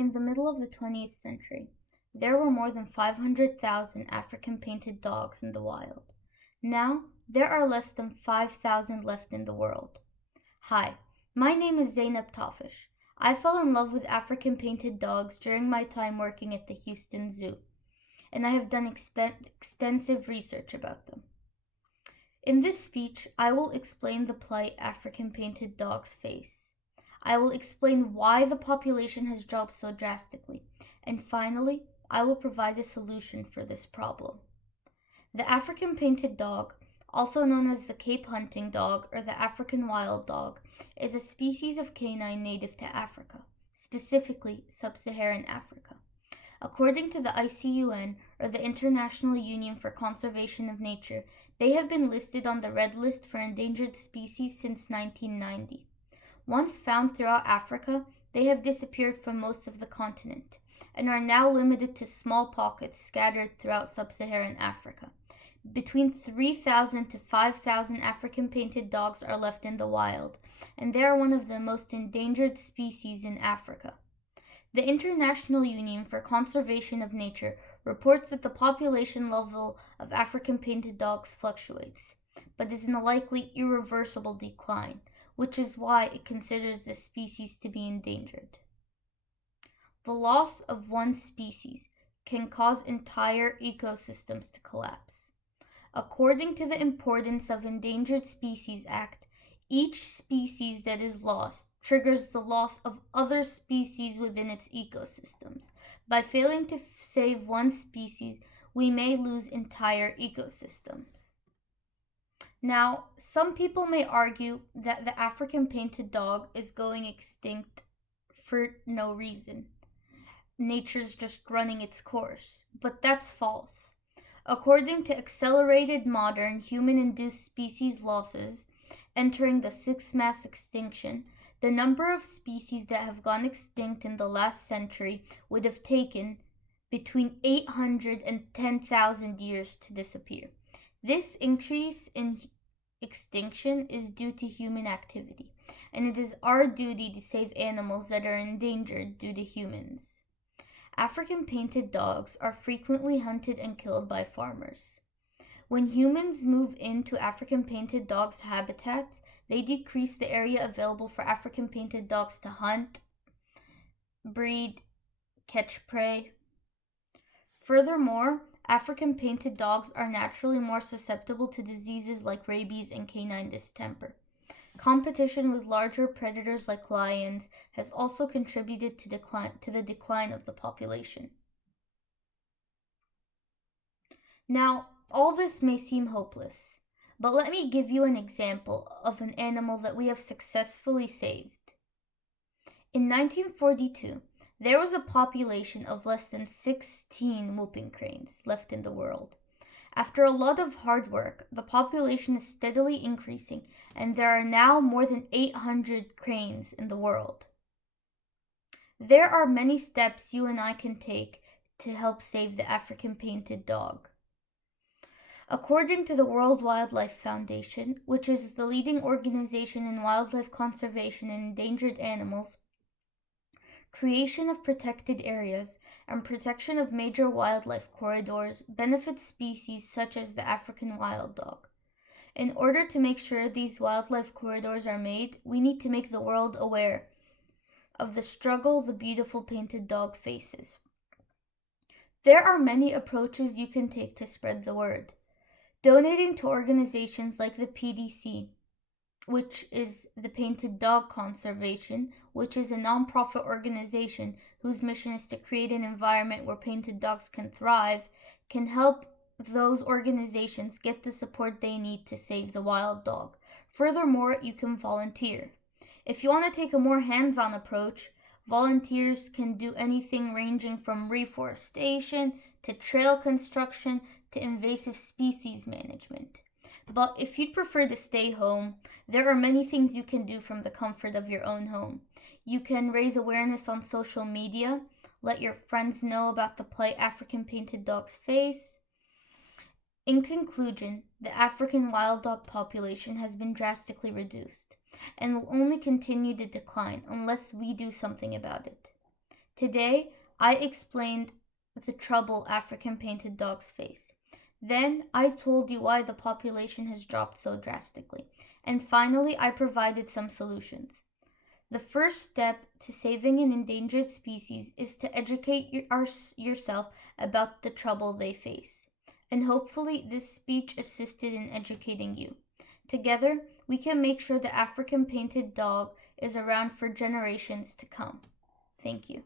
In the middle of the 20th century, there were more than 500,000 African painted dogs in the wild. Now, there are less than 5,000 left in the world. Hi, my name is Zainab Tafish. I fell in love with African painted dogs during my time working at the Houston Zoo, and I have done extensive research about them. In this speech, I will explain the plight African painted dogs face. I will explain why the population has dropped so drastically, and finally, I will provide a solution for this problem. The African painted dog, also known as the Cape hunting dog or the African wild dog, is a species of canine native to Africa, specifically sub-Saharan Africa. According to the ICUN, or the International Union for Conservation of Nature, they have been listed on the Red List for endangered species since 1990. Once found throughout Africa, they have disappeared from most of the continent and are now limited to small pockets scattered throughout sub-Saharan Africa. Between 3,000 to 5,000 African painted dogs are left in the wild, and they are one of the most endangered species in Africa. The International Union for Conservation of Nature reports that the population level of African painted dogs fluctuates, but is in a likely irreversible decline, which is why it considers this species to be endangered. The loss of one species can cause entire ecosystems to collapse. According to the Importance of Endangered Species Act, each species that is lost triggers the loss of other species within its ecosystems. By failing to save one species, we may lose entire ecosystems. Now, some people may argue that the African painted dog is going extinct for no reason. Nature's just running its course, but that's false. According to Accelerated Modern Human-Induced Species Losses, entering the sixth mass extinction, the number of species that have gone extinct in the last century would have taken between 800 and 10,000 years to disappear. This increase in extinction is due to human activity, and it is our duty to save animals that are endangered due to humans. African painted dogs are frequently hunted and killed by farmers. When humans move into African painted dogs' habitats, they decrease the area available for African painted dogs to hunt, breed, catch prey. Furthermore, African painted dogs are naturally more susceptible to diseases like rabies and canine distemper. Competition with larger predators like lions has also contributed to the decline of the population. Now, all this may seem hopeless, but let me give you an example of an animal that we have successfully saved. In 1942, there was a population of less than 16 whooping cranes left in the world. After a lot of hard work, the population is steadily increasing, and there are now more than 800 cranes in the world. There are many steps you and I can take to help save the African painted dog. According to the World Wildlife Foundation, which is the leading organization in wildlife conservation and endangered animals, creation of protected areas and protection of major wildlife corridors benefits species such as the African wild dog. In order to make sure these wildlife corridors are made, we need to make the world aware of the struggle the beautiful painted dog faces. There are many approaches you can take to spread the word. Donating to organizations like the PDC, which is the Painted Dog Conservation, which is a non-profit organization whose mission is to create an environment where painted dogs can thrive, can help those organizations get the support they need to save the wild dog. Furthermore, you can volunteer. If you want to take a more hands-on approach, volunteers can do anything ranging from reforestation to trail construction to invasive species management. But if you'd prefer to stay home, there are many things you can do from the comfort of your own home. You can raise awareness on social media, let your friends know about the plight African painted dogs face. In conclusion, the African wild dog population has been drastically reduced and will only continue to decline unless we do something about it. Today, I explained the trouble African painted dogs face. Then, I told you why the population has dropped so drastically. And finally, I provided some solutions. The first step to saving an endangered species is to educate yourself about the trouble they face. And hopefully, this speech assisted in educating you. Together, we can make sure the African painted dog is around for generations to come. Thank you.